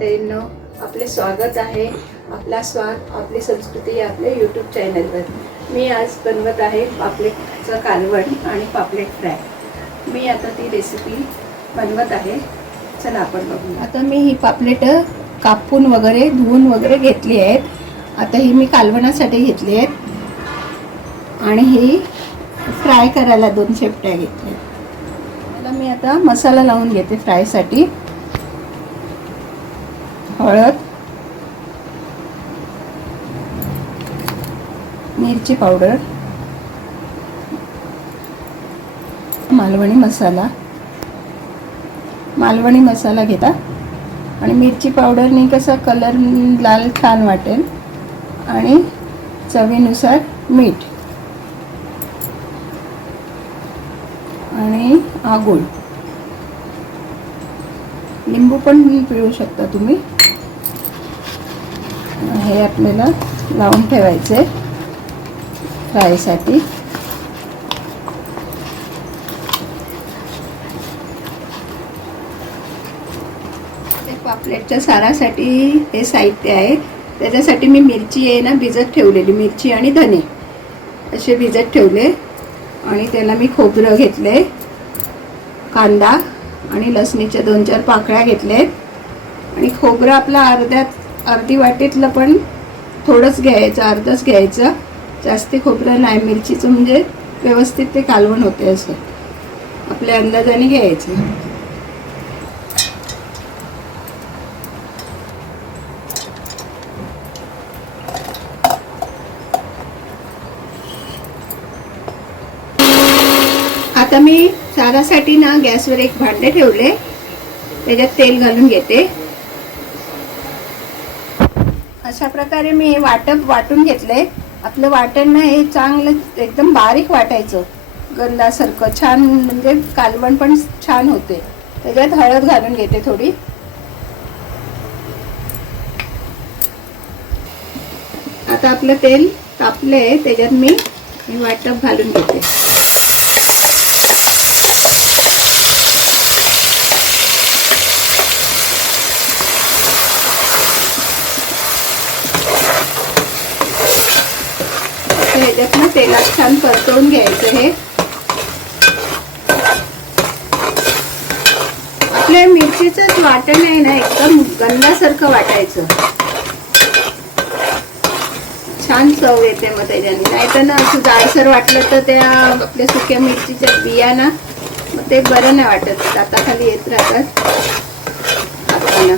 मंडळींनो आपले स्वागत आहे. आपला स्वाद आपली संस्कृती आपल्या यूट्यूब चॅनलवर मी आज बनवत आहे पापलेटचं कालवण आणि पापलेट फ्राय. मी आता ती रेसिपी बनवत आहे. चला आपण बघू आता मी ही पापलेट कापून वगैरे धुवून वगैरे घेतली आहेत. आता ही मी कालवणासाठी घेतली आहेत. आणि ही फ्राय करायला दोन शेपट्या घेतल्या त्याला मी आता मसाला लावून घेते फ्रायसाठी हळद मिरची पावडर मालवणी मसाला. मालवणी मसाला घेता. आणि मिरची पावडरनी कसा कलर लाल छान वाटेल. आणि चवीनुसार मीठ. आणि आगुळ. लिंबू पण पिळू शकता तुम्ही. हे आपल्याला लावून ठेवायचे फ्रायसाठी. ते पापलेटच्या सारासाठी हे साहित्य आहे. त्याच्यासाठी मी मिरची आहे ना भिजत ठेवलेली मिरची आणि धने. असे भिजत ठेवले आणि त्याला मी खोबरं घेतले कांदा आणि लसणीच्या दोन चार पाकळ्या घेतले आणि खोबरं आपलं अर्ध्यात अर्धी वाटीतलं पण थोडंच घ्यायचं अर्धच घ्यायचं. जास्ती खोबरं नाही मिरचीचं म्हणजे व्यवस्थित ते कालवण होते असं. आपल्या अंदाजाने घ्यायचं. आता मी सारासाठी ना गॅसवर एक भांडे ठेवले. त्याच्यात तेल घालून घेते. अशा प्रकारे मी हे वाटप वाटून घेतलंय आपलं वाटण ना हे चांगलं एकदम बारीक वाटायचं. गंधासारखं छान म्हणजे कालवण पण छान होते. त्याच्यात हळद घालून घेते थोडी. आता आपलं तेल तापलंय त्याच्यात मी वाटप घालून घेते तर ह्याच्यात ना तेलात छान परतवून घ्यायचं हे. आपल्या मिरचीच वाटण आहे ना एकदम गंधासारखं वाटायचं. छान चव येते मग त्याच्याने. नाही तर ना असं जायसर वाटलं तर त्या आपल्या सुक्या मिरचीच्या बिया ना मग ते बरं नाही वाटत. दाताखाली येत राहतात. आपल्याला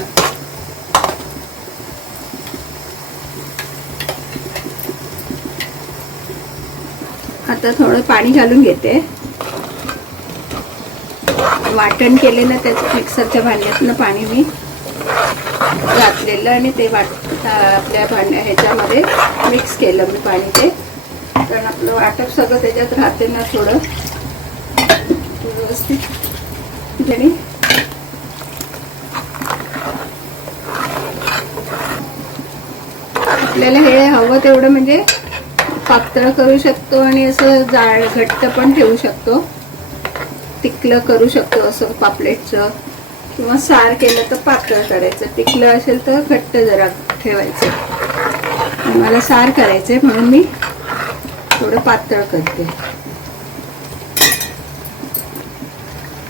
आता थोडं पाणी घालून घेते. वाटण केले ना त्याचं मिक्सरच्या भांड्यातलं पाणी मी घातलेलं आणि ते वाट आपल्या भांड्या ह्याच्यामध्ये मिक्स केलं मी पाणी ते. कारण आपलं वाटप सगळं त्याच्यात राहते ना थोडं. व्यवस्थित. आणि आपल्याला हे हवं तेवढं म्हणजे पातळ करू शकतो आणि असं जाळ घट्ट पण ठेवू शकतो. तिकलं करू शकतो असं पापलेटचं. किंवा सार केलं तर पातळ करायचं. तिकलं असेल तर घट्ट जरा ठेवायचं. मला सार करायचंय म्हणून मी थोडं पातळ करते.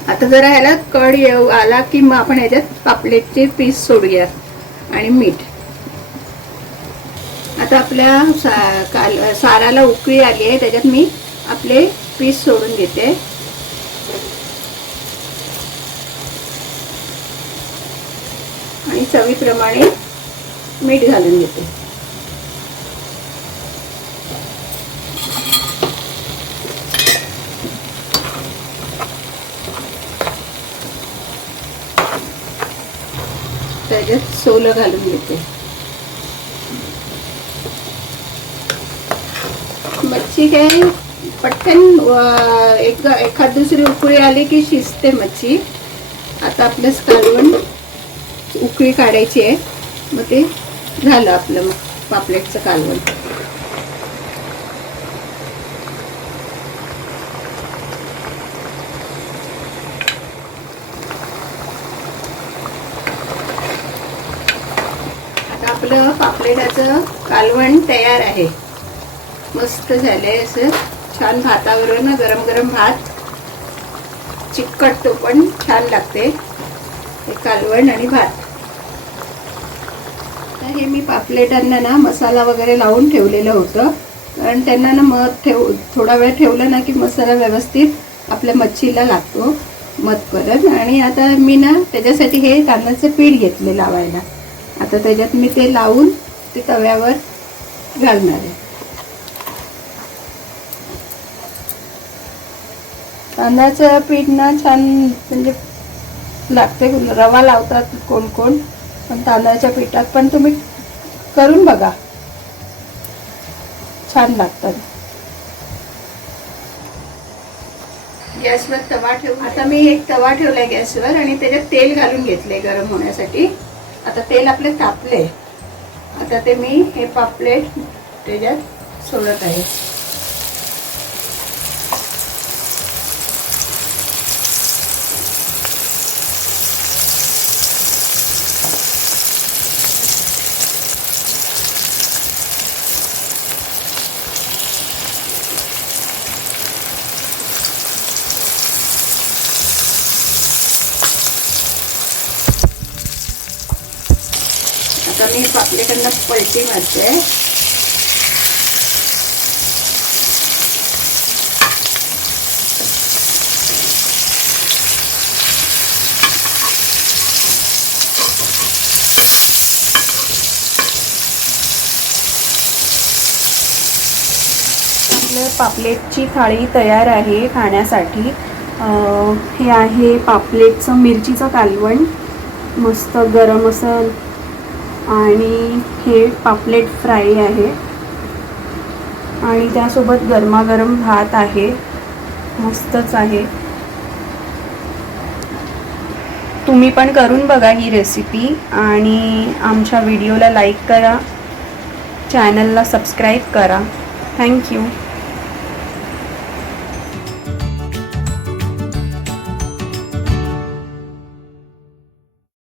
आता जरा ह्याला कड येऊ आला की मग आपण ह्याच्यात पापलेटचे पीस सोडूया आणि मीठ. आता आपल्या सा काल साराला उकळी आली आहे त्याच्यात मी आपले पीस सोडून घेते आणि चवीप्रमाणे मीठ घालून घेते त्याच्यात सोलं घालून घेते मच्छी काय पटकन एक एखाद दुसरी उकळी आली की शिजते मच्छी. आता आपलं कालवण उकळी काढायची आहे. मग ते झालं आपलं मग पापलेटचं कालवण. आपलं पापलेटाचं कालवण तयार आहे. मस्त झालंय असं. छान भातावर ना गरम गरम भात. चिकटतो पण छान लागते. हे कालवण आणि भात. तर हे मी पापलेटांना ना मसाला वगैरे लावून ठेवलेलं होतं. कारण त्यांना ना मध ठेव थोडा वेळ ठेवलं ना की मसाला व्यवस्थित आपल्या मच्छीला लागतो. मध परत. आणि आता मी ना त्याच्यासाठी हे तांदळाचं पीठ घेतले लावायला. आता त्याच्यात मी ते लावून ते तव्यावर घालणार आहे. तांदळाचं पीठ ना छान म्हणजे लागते रवा लावतात कोण कोण पण तांदळाच्या पिठात पण तुम्ही करून बघा. छान लागतात. गॅसवर तवा ठेव आता मी एक तवा ठेवलाय गॅसवर आणि त्याच्यात तेल घालून घेतले गरम होण्यासाठी. आता तेल आपले तापले. आता ते मी हे पापलेट त्याच्यात सोडत आहे. आता मी पापलेटांना पलटी मारते आपलं पापलेटची थाळी तयार आहे खाण्यासाठी. हे आहे पापलेटचं मिरचीचं कालवण. मस्त गरम असं आणि हे पापलेट फ्राय आहे. आणि त्यासोबत गरमागरम भात आहे. मस्तच आहे. तुम्ही पण करून बघा ही रेसिपी आणि आमच्या व्हिडिओला लाईक करा. चॅनलला सबस्क्राईब करा. थँक्यू